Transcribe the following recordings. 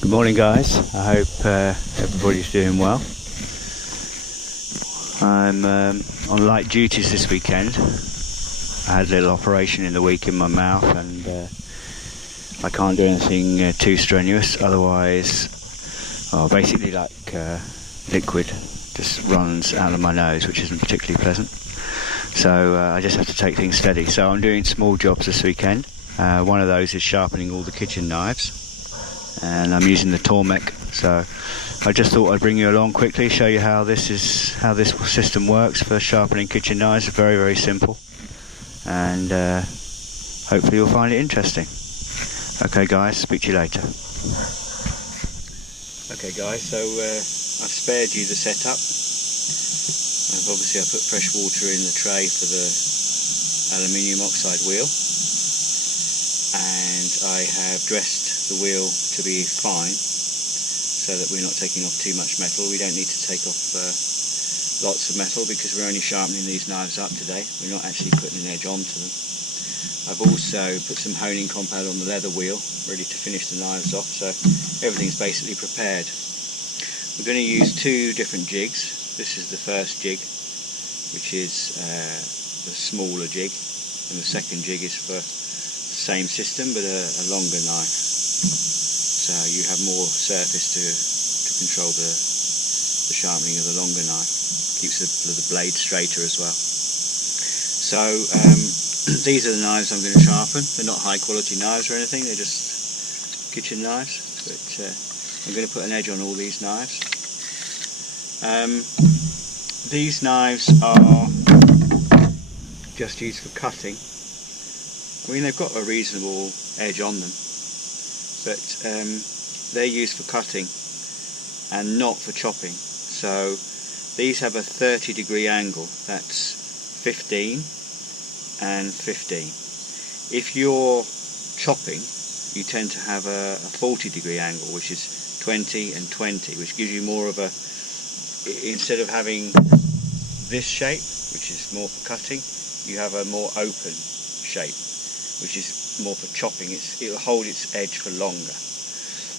Good morning, guys. I hope everybody's doing well. I'm on light duties this weekend. I had a little operation in the week in my mouth, and I can't do anything too strenuous, otherwise basically like liquid just runs out of my nose, which isn't particularly pleasant. So I just have to take things steady. So I'm doing small jobs this weekend. One of those is sharpening all the kitchen knives, and I'm using the Tormek. So I just thought I'd bring you along quickly, show you how this system works for sharpening kitchen knives. It's very, very simple, and hopefully you'll find it interesting. Okay guys, speak to you later. Okay guys, so I've spared you the setup. Obviously I put fresh water in the tray for the aluminium oxide wheel, and I have dressed the wheel to be fine so that we're not taking off too much metal. We don't need to take off lots of metal because we're only sharpening these knives up today. We're not actually putting an edge onto them. I've also put some honing compound on the leather wheel ready to finish the knives off, so everything's basically prepared. We're going to use two different jigs. This is the first jig, which is the smaller jig, and the second jig is for the same system but a longer knife. So you have more surface to control the sharpening of the longer knife. Keeps the blade straighter as well. So these are the knives I'm going to sharpen. They're not high quality knives or anything, they're just kitchen knives, but I'm going to put an edge on all these knives. These knives are just used for cutting. I mean, they've got a reasonable edge on them, but they're used for cutting and not for chopping. So these have a 30-degree angle, that's 15 and 15. If you're chopping, you tend to have a 40-degree angle, which is 20 and 20, which gives you more of a, instead of having this shape, which is more for cutting, you have a more open shape, which is more for chopping. It'll hold its edge for longer.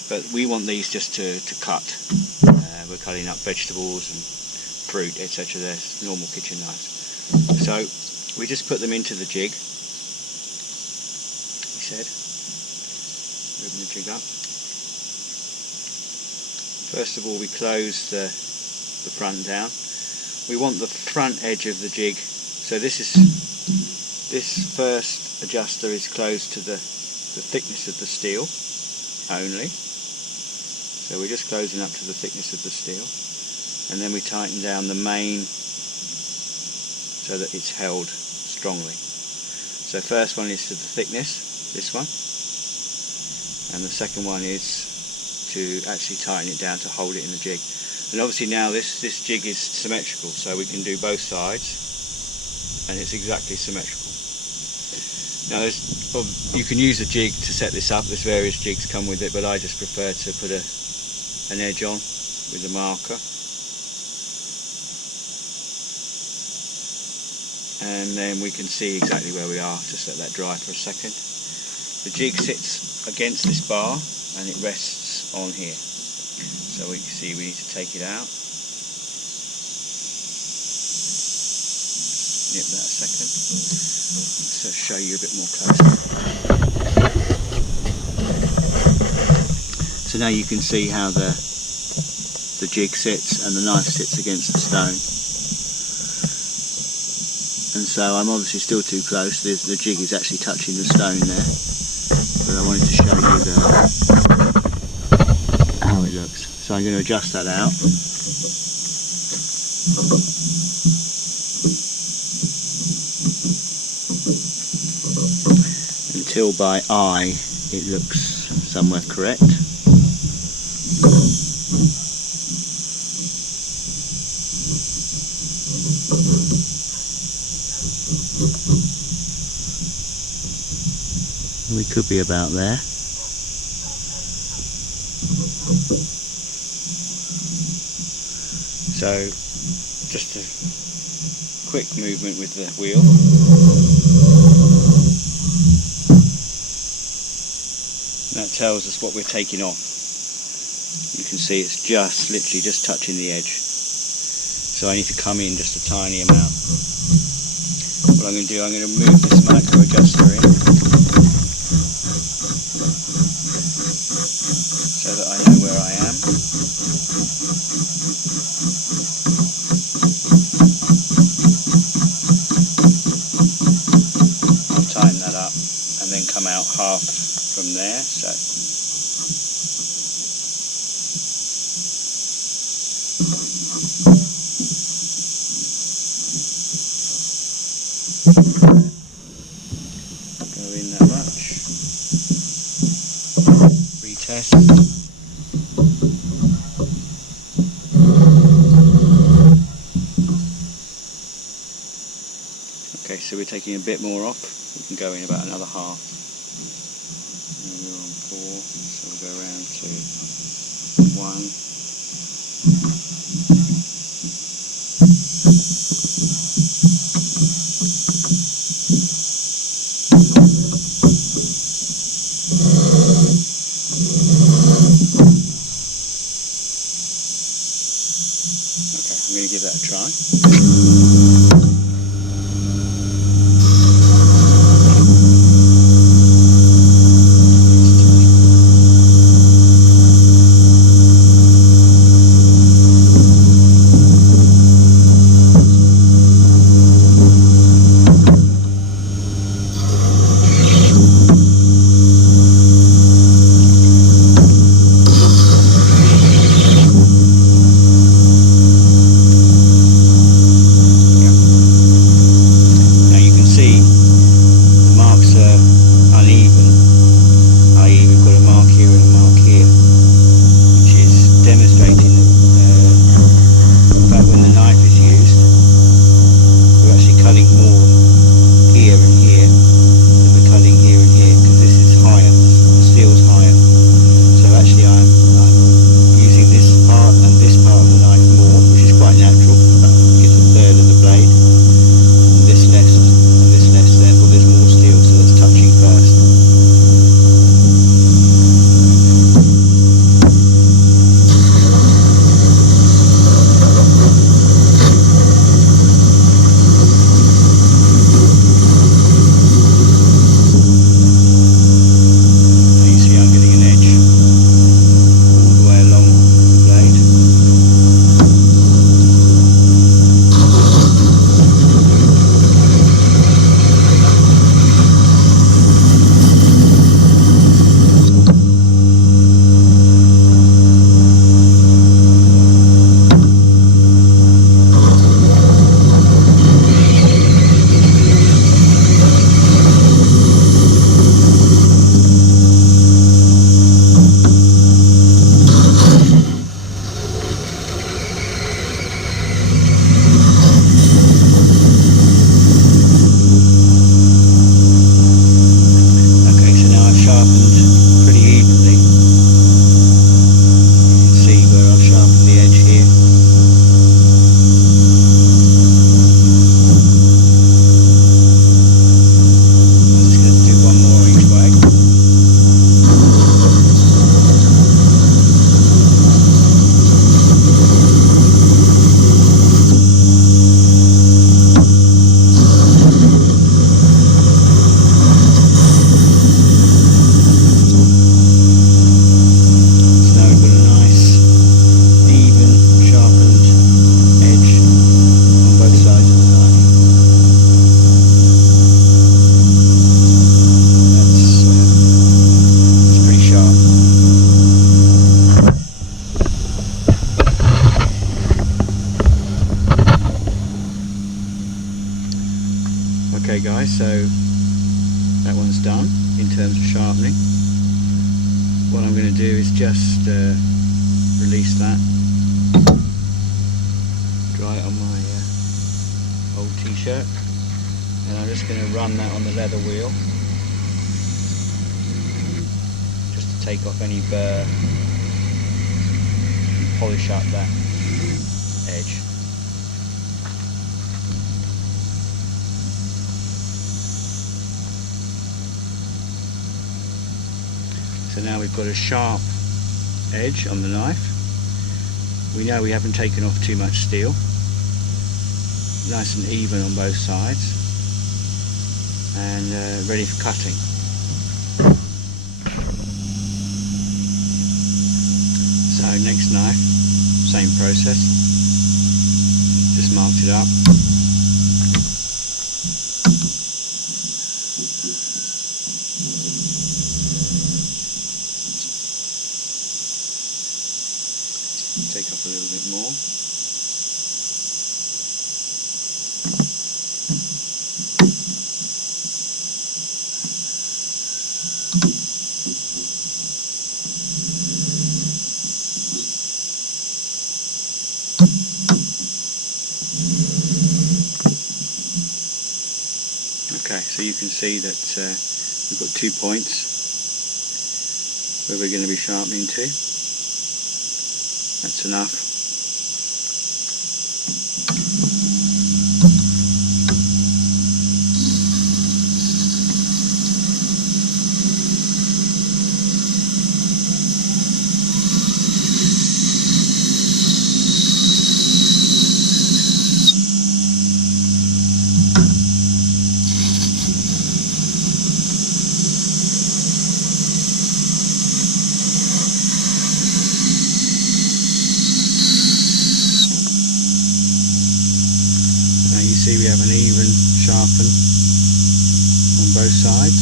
But we want these just to cut. We're cutting up vegetables and fruit, etc. They're normal kitchen knives. So we just put them into the jig. He said, open the jig up. First of all, we close the front down. We want the front edge of the jig, so this first adjuster is closed to the thickness of the steel only. So we're just closing up to the thickness of the steel, and then we tighten down the main so that it's held strongly. So first one is to the thickness, this one, and the second one is to actually tighten it down to hold it in the jig. And obviously now this jig is symmetrical, so we can do both sides and it's exactly symmetrical. Now you can use a jig to set this up. There's various jigs come with it, but I just prefer to put an edge on with a marker, and then we can see exactly where we are. Just let that dry for a second. The jig sits against this bar and it rests on here. So we can see we need to take it out. Nip that a second. So show you a bit more closely. So now you can see how the jig sits and the knife sits against the stone. And so I'm obviously still too close. The jig is actually touching the stone there. But I wanted to show you how it looks. So I'm going to adjust that out. Until by eye it looks somewhere correct. We could be about there. So just a quick movement with the wheel. That tells us what we're taking off. You can see it's just literally just touching the edge. So I need to come in just a tiny amount. What I'm going to do, I'm going to move this micro adjuster in so that I know where I am. I'll tighten that up and then come out half from there. So go in that much, retest. Okay, so we're taking a bit more off. We can go in about another half. And we're on 4, so we'll go around to 1. Okay, I'm going to give that a try. Okay guys, so that one's done in terms of sharpening. What I'm going to do is just release that, dry it on my old t-shirt, and I'm just going to run that on the leather wheel just to take off any burr and polish up that edge. So now we've got a sharp edge on the knife. We know we haven't taken off too much steel. Nice and even on both sides, and ready for cutting. So next knife, same process, just marked it up. Take off a little bit more. Okay, so you can see that we've got 2 points where we're going to be sharpening to. That's enough. You see we have an even sharpen on both sides.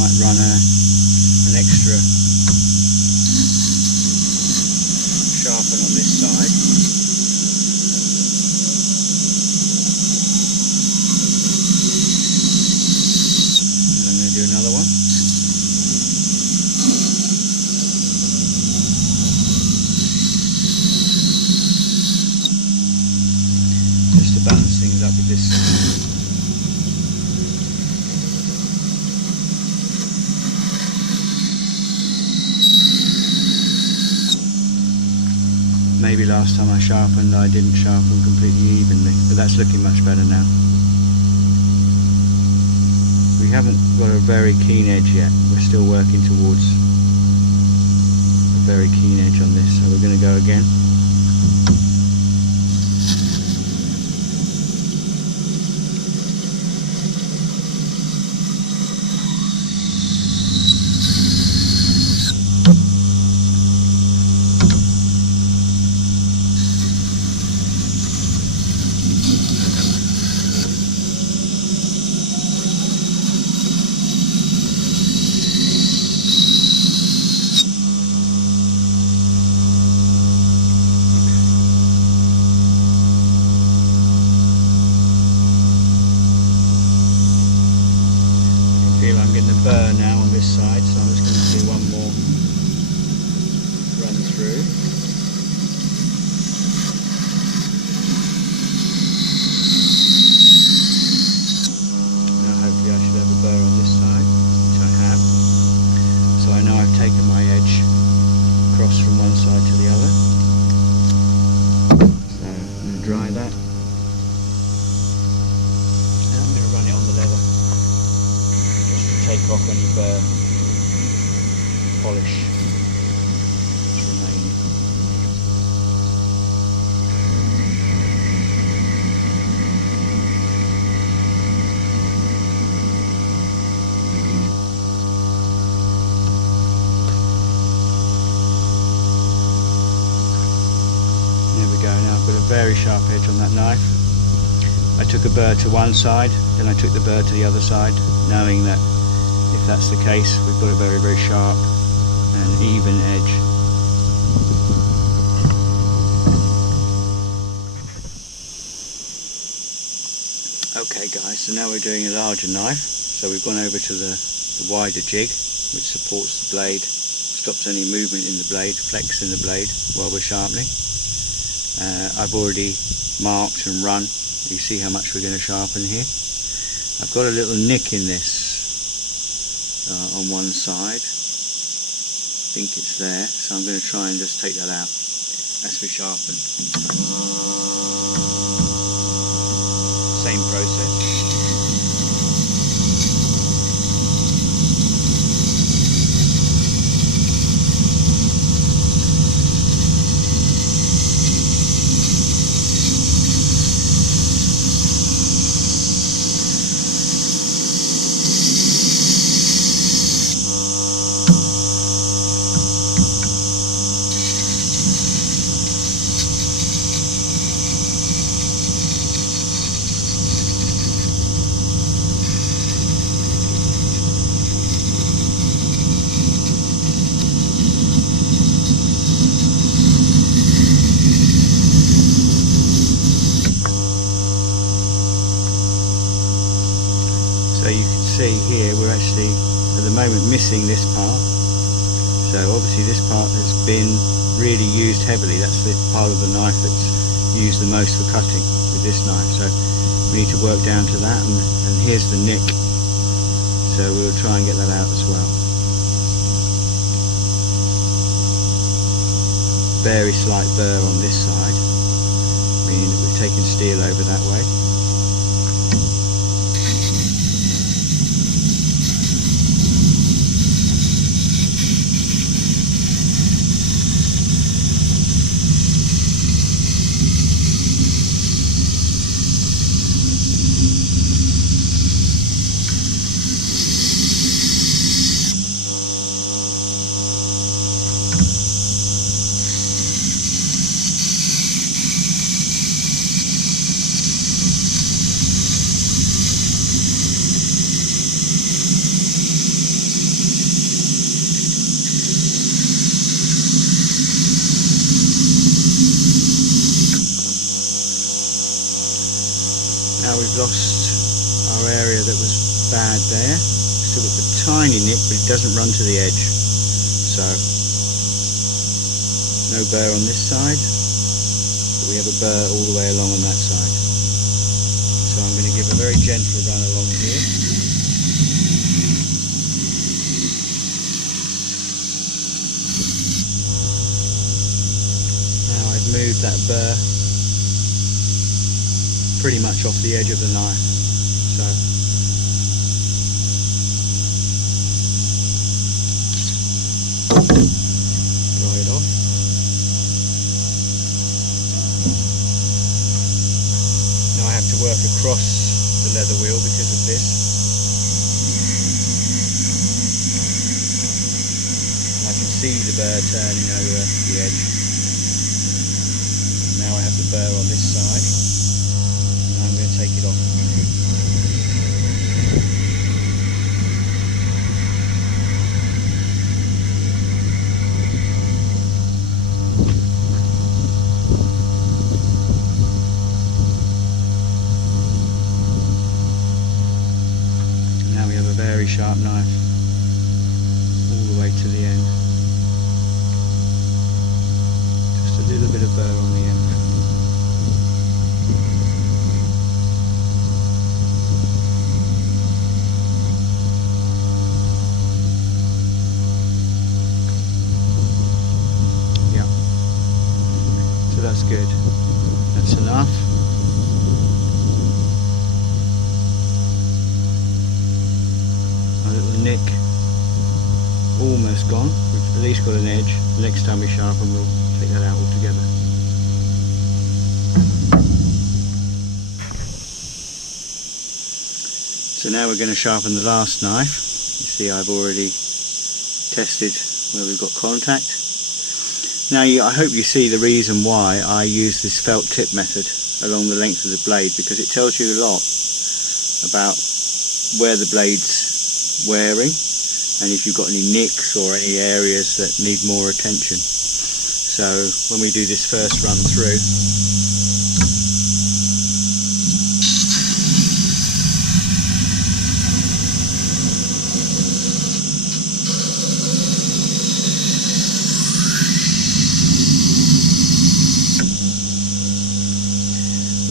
Might run an extra sharpen on this side. And I'm going to do another one. Just to balance things up with this. Maybe last time I sharpened I didn't sharpen completely evenly, but that's looking much better now. We haven't got a very keen edge yet, we're still working towards a very keen edge on this, so we're going to go again. I'm getting a burr now on this side, so I'm just going to do one more run through. Now hopefully I should have a burr on this side, which I have. So I know I've taken my edge across from one side to the other. So I'm going to dry that. And I'm going to run it on the leather. Take off any burr and polish that's remaining. There we go, now I've got a very sharp edge on that knife. I took a burr to one side, then I took the burr to the other side, knowing that if that's the case, we've got a very, very sharp and even edge. Okay guys, so now we're doing a larger knife. So we've gone over to the wider jig, which supports the blade, stops any movement in the blade, flex in the blade while we're sharpening. I've already marked and run. You see how much we're going to sharpen here. I've got a little nick in this on one side. I think it's there, so I'm going to try and just take that out as we sharpen. Same process. see here, we're actually at the moment missing this part. So obviously this part has been really used heavily. That's the part of the knife that's used the most for cutting with this knife. So we need to work down to that, and here's the nick. So we'll try and get that out as well. Very slight burr on this side, meaning that we've taken steel over that way. Now we've lost our area that was bad there. Still got the tiny nick, but it doesn't run to the edge. So no burr on this side, but we have a burr all the way along on that side. So I'm going to give a very gentle run along here. Now I've moved that burr pretty much off the edge of the knife. So dry it off. Now I have to work across the leather wheel because of this. And I can see the burr turning over the edge. Now I have the burr on this side. I'm going to take it off. Now we have a very sharp knife all the way to the end. Just a little bit of burr on the end. That's good. That's enough. Our little nick almost gone. We've at least got an edge. The next time we sharpen, we'll take that out altogether. So now we're going to sharpen the last knife. You see, I've already tested where we've got contact. Now I hope you see the reason why I use this felt tip method along the length of the blade, because it tells you a lot about where the blade's wearing and if you've got any nicks or any areas that need more attention. So when we do this first run through,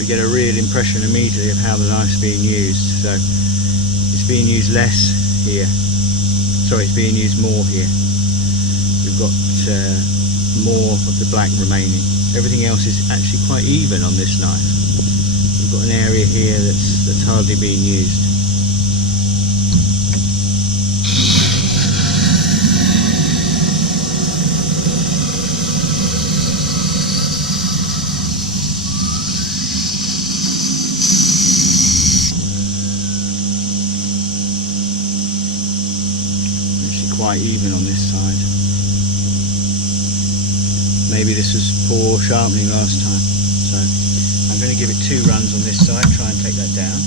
get a real impression immediately of how the knife's being used. So it's being used less here. Sorry, it's being used more here. We've got more of the black remaining. Everything else is actually quite even on this knife. We've got an area here that's hardly being used. Quite even on this side. Maybe this was poor sharpening last time, so I'm going to give it 2 runs on this side, try and take that down.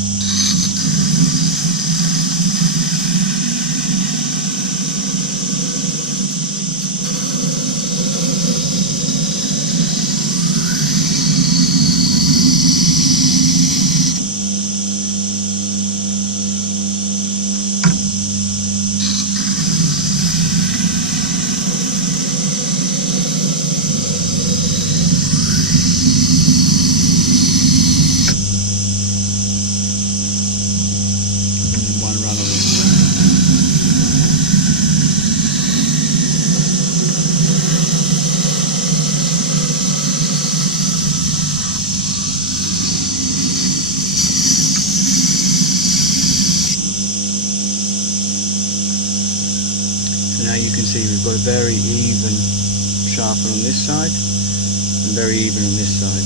you can see we've got a very even sharpen on this side and very even on this side.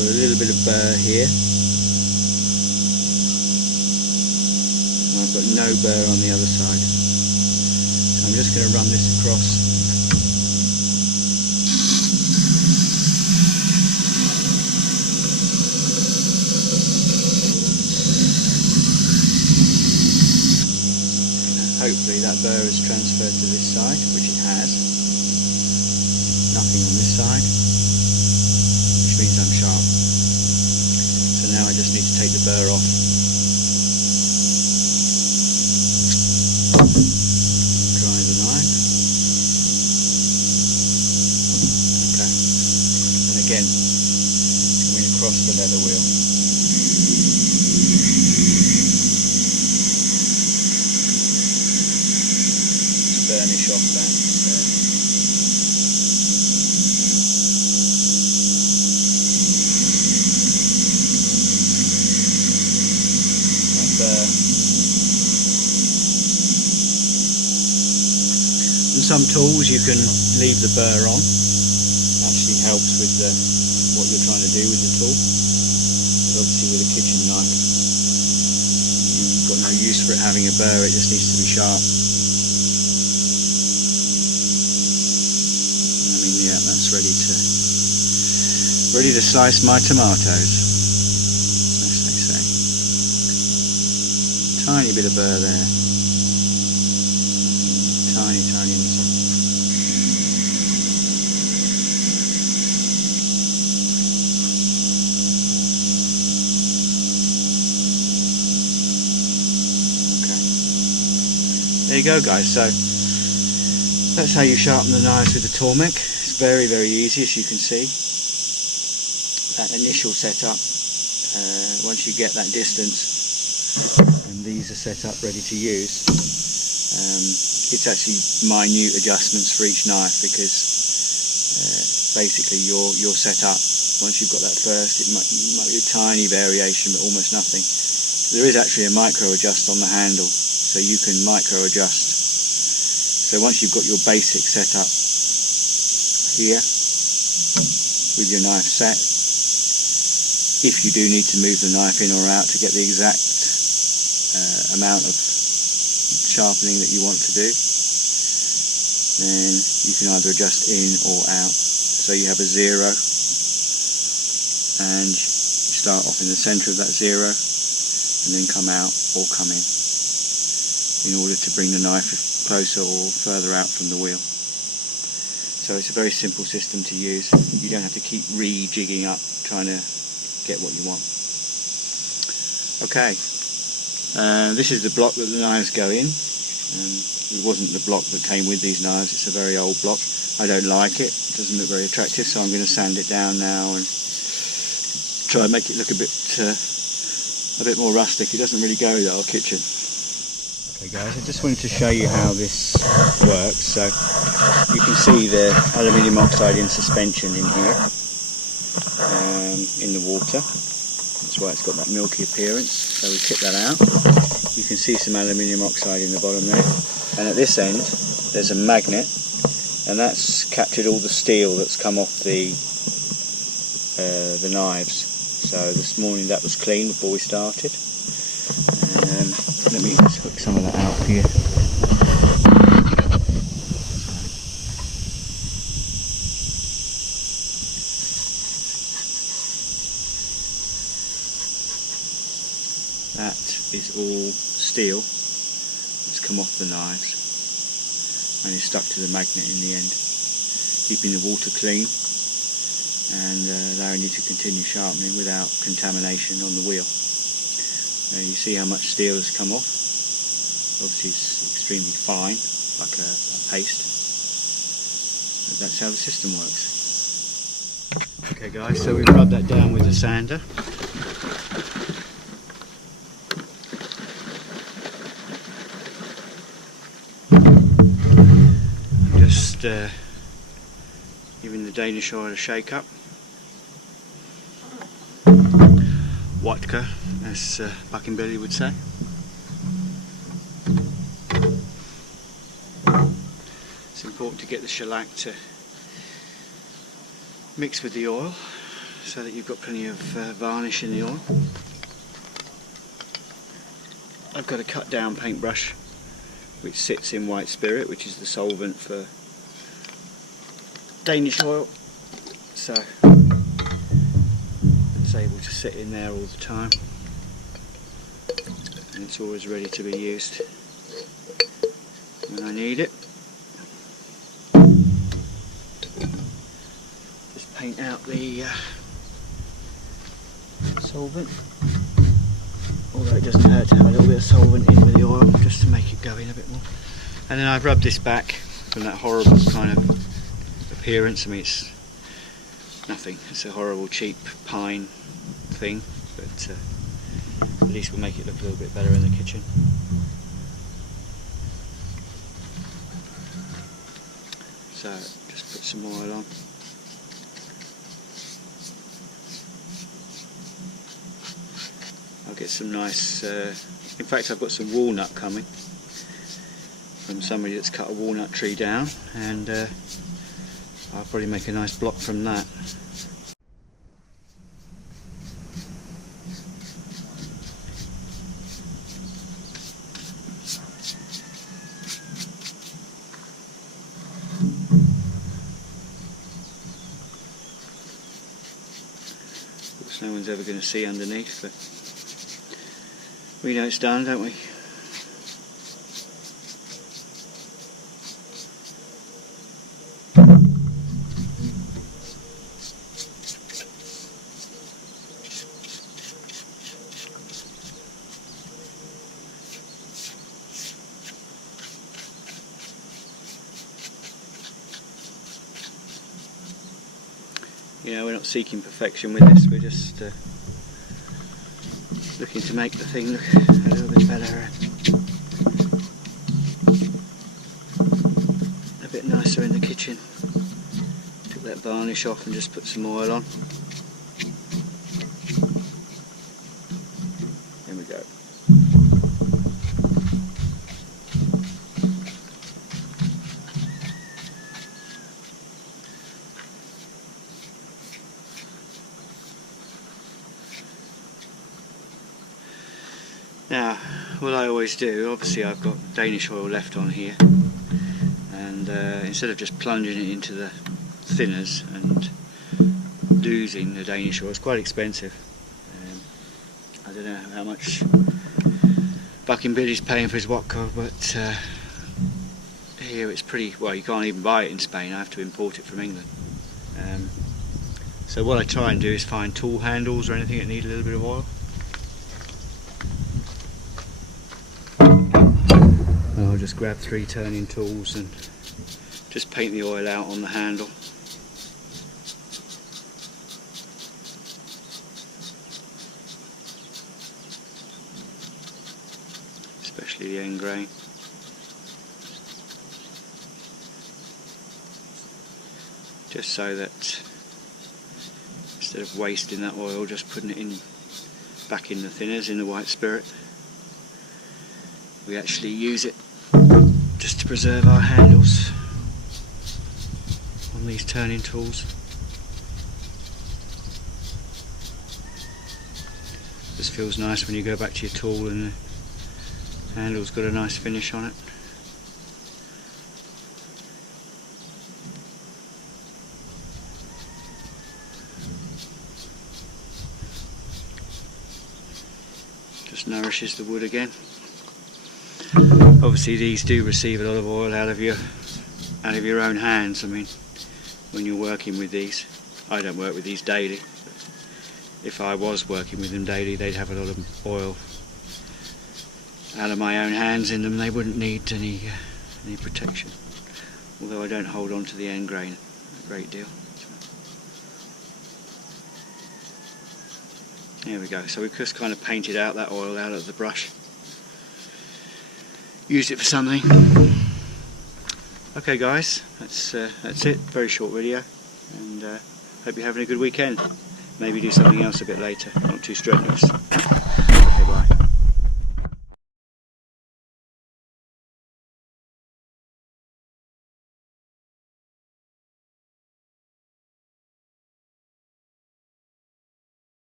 Got a little bit of burr here, and I've got no burr on the other side. So I'm just going to run this across. Hopefully that burr is transferred to this side, which it has. Nothing on this side, which means I'm sharp. So now I just need to take the burr off. Dry the knife. Okay. And again, coming across the leather wheel. Burnish off that burr. And some tools you can leave the burr on. Actually helps with what you're trying to do with the tool. But obviously with a kitchen knife, you've got no use for it having a burr. It just needs to be sharp. Yeah, that's ready to slice my tomatoes, as they say. Tiny bit of burr there. Tiny on the top. Okay. There you go, guys. So that's how you sharpen the knives with the Tormek. It's very, very easy, as you can see. That initial setup, once you get that distance, and these are set up ready to use, it's actually minute adjustments for each knife, because basically you're set up. Once you've got that first, it might be a tiny variation, but almost nothing. There is actually a micro adjust on the handle, so you can micro adjust. So once you've got your basic setup here with your knife set, if you do need to move the knife in or out to get the exact amount of sharpening that you want to do, then you can either adjust in or out. So you have a 0 and you start off in the centre of that 0 and then come out or come in order to bring the knife closer or further out from the wheel. So it's a very simple system to use. You don't have to keep rejigging up trying to get what you want. Okay, this is the block that the knives go in. It wasn't the block that came with these knives, it's a very old block. I don't like it, it doesn't look very attractive, so I'm going to sand it down now and try and make it look a bit more rustic. It doesn't really go with our kitchen. Okay guys, I just wanted to show you how this works. So you can see the aluminium oxide in suspension in here, in the water. That's why it's got that milky appearance. So we tip that out. You can see some aluminium oxide in the bottom there. And at this end, there's a magnet, and that's captured all the steel that's come off the knives. So this morning that was clean before we started. Let me just hook some of that out for you. That is all steel that's come off the knives and is stuck to the magnet in the end, keeping the water clean and allowing you to continue sharpening without contamination on the wheel. You see how much steel has come off. Obviously it's extremely fine, like a paste. But that's how the system works. Okay guys, so we've rubbed that down with a sander. Just giving the Danish oil a shake up. Vodka, as Bucking Billy would say. It's important to get the shellac to mix with the oil so that you've got plenty of varnish in the oil. I've got a cut down paintbrush which sits in white spirit, which is the solvent for Danish oil, so it's able to sit in there all the time and it's always ready to be used when I need it. Just paint out the solvent, although it doesn't hurt to have a little bit of solvent in with the oil just to make it go in a bit more. And then I've rubbed this back from that horrible kind of appearance. I mean, it's nothing, it's a horrible cheap pine thing, but at least we'll make it look a little bit better in the kitchen. So just put some oil on. I'll get some nice, in fact I've got some walnut coming from somebody that's cut a walnut tree down, and I'll probably make a nice block from that. Of course no one's ever going to see underneath, but we know it's done, don't we? You know, we're not seeking perfection with this, we're just looking to make the thing look a little bit better and a bit nicer in the kitchen. Took that varnish off and just put some oil on. There we go. Now, what I always do, obviously I've got Danish oil left on here, and instead of just plunging it into the thinners and losing the Danish oil, it's quite expensive. I don't know how much Bucking Billy's paying for his vodka, but here it's pretty, well, you can't even buy it in Spain, I have to import it from England. So what I try and do is find tool handles or anything that need a little bit of oil. I'll just grab 3 turning tools and just paint the oil out on the handle. Especially the end grain. Just so that instead of wasting that oil, just putting it in back in the thinners, in the white spirit, we actually use it just to preserve our handles on these turning tools. Just feels nice when you go back to your tool and the handle's got a nice finish on it. Just nourishes the wood again. Obviously these do receive a lot of oil out of your own hands. I mean, when you're working with these, I don't work with these daily, but if I was working with them daily, they'd have a lot of oil out of my own hands in them. They wouldn't need any protection, although I don't hold on to the end grain a great deal. There we go, so we've just kind of painted out that oil out of the brush. Used it for something. Okay guys, that's it. Very short video, and hope you're having a good weekend. Maybe do something else a bit later, not too strenuous.